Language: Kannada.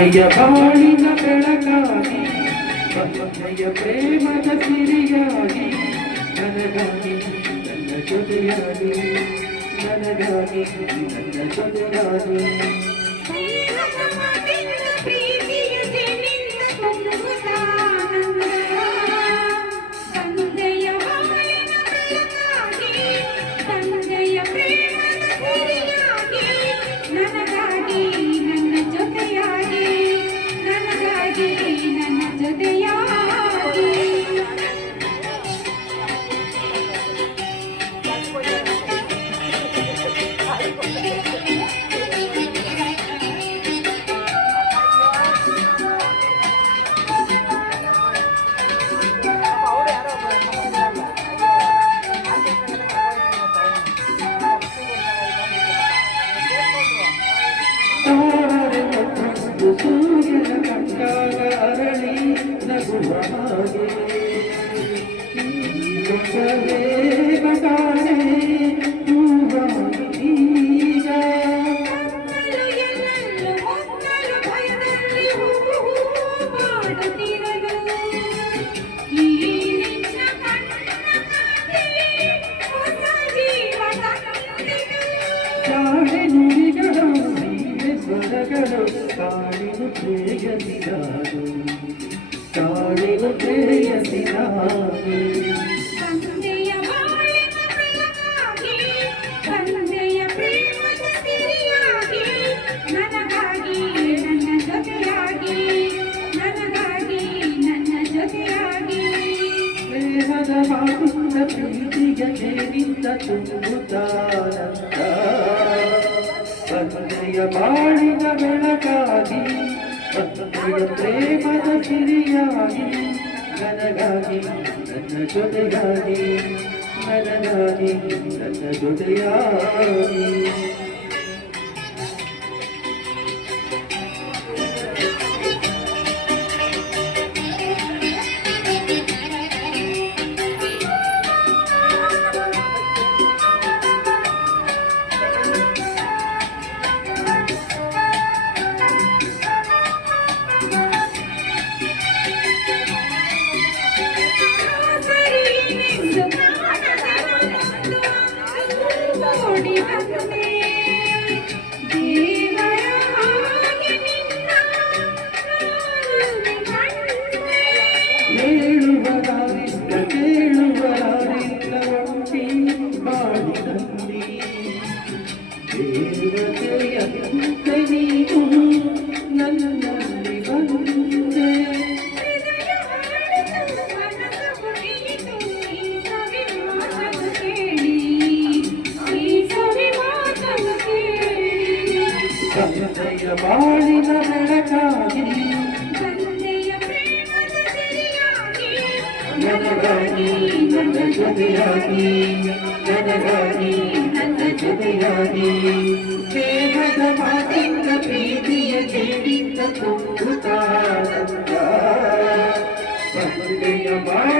ಜಯ ಬಾಳಿನ ಬೆಳಕಾಗಿ ಜಯ ಪ್ರೇಮದ ಸಿರಿಯಾಗಿ ನನಗಾಗಿ ನನ್ನ ಜೊತೆಯಾಗಿ ನನಗಾಗಿ ನನ್ನ ಜೊತೆಯಾಗಿ ಸೂರ್ಯನ ಕಂಡಾಗ ಅರಳಿ ನಗುವ ಹಾಗೆ ಲೋಕವೇ ಬಟಾಣೆ ಹೂವಾಗಿ ಈಗ ಜಾಣೆ ನುಡಿಗಳು ಸ್ವರಗಳು ಕಾಣಿನು ಪ್ರೇಯಸಿನಾನು ಕಾಣಿನು ಪ್ರೇಯಸಿನಾನು ತಂದೆಯ ಬಾಳಿನ ಬೆಳಕಾಗಿ ತಂದೆಯ ಪ್ರೇಮದ ಸಿರಿಯಾಗಿ ನನಗಾಗಿ ನನ್ನ ಜೊತೆಯಾಗಿ ನನಗಾಗಿ ನನ್ನ ಜೊತೆಯಾಗಿ ಸ್ನೇಹದ ಮಾತುಂದ ಪ್ರೀತಿಯ ಕೇಳಿದ್ದ ತುಂಬುತ್ತಾನಂದ ತಂದೆಯ ಬಾಳಿನ ಬೆಳಕಾಗಿ ತಂದೆಯ ಪ್ರೇಮದ ಸಿರಿಯಾಗಿ ನನಗಾಗಿ ನನ್ನ ಜೊತೆಯಾಗಿ ನನಗಾಗಿ ನನ್ನ ಜೊತೆಯಾಗಿ ಕೇಳುವರಾರಿಲ್ಲ ಒಂಟಿ ಬಾಳಿನಲ್ಲಿ ದೇವತೆಯಂತೆ ನೀನು ನನ್ನಲ್ಲಿ ಬಂದೆ ತಂದೆಯ ಬಾಳಿನ ಬೆಳಕಾಗಿ ನನಗಾಗಿ ನನ್ನ ಜೊತೆಯಾಗಿ ನನಗಾಗಿ ನನ್ನ ಜೊತೆಯಾಗಿ ದೇಹದ ಮಾತಿಂದ ಪ್ರೀತಿಯ ಕೇಳಿದ್ದ ತುಂಬುತ್ತಾನಂದ ತಂದೆಯ ಬಾಳ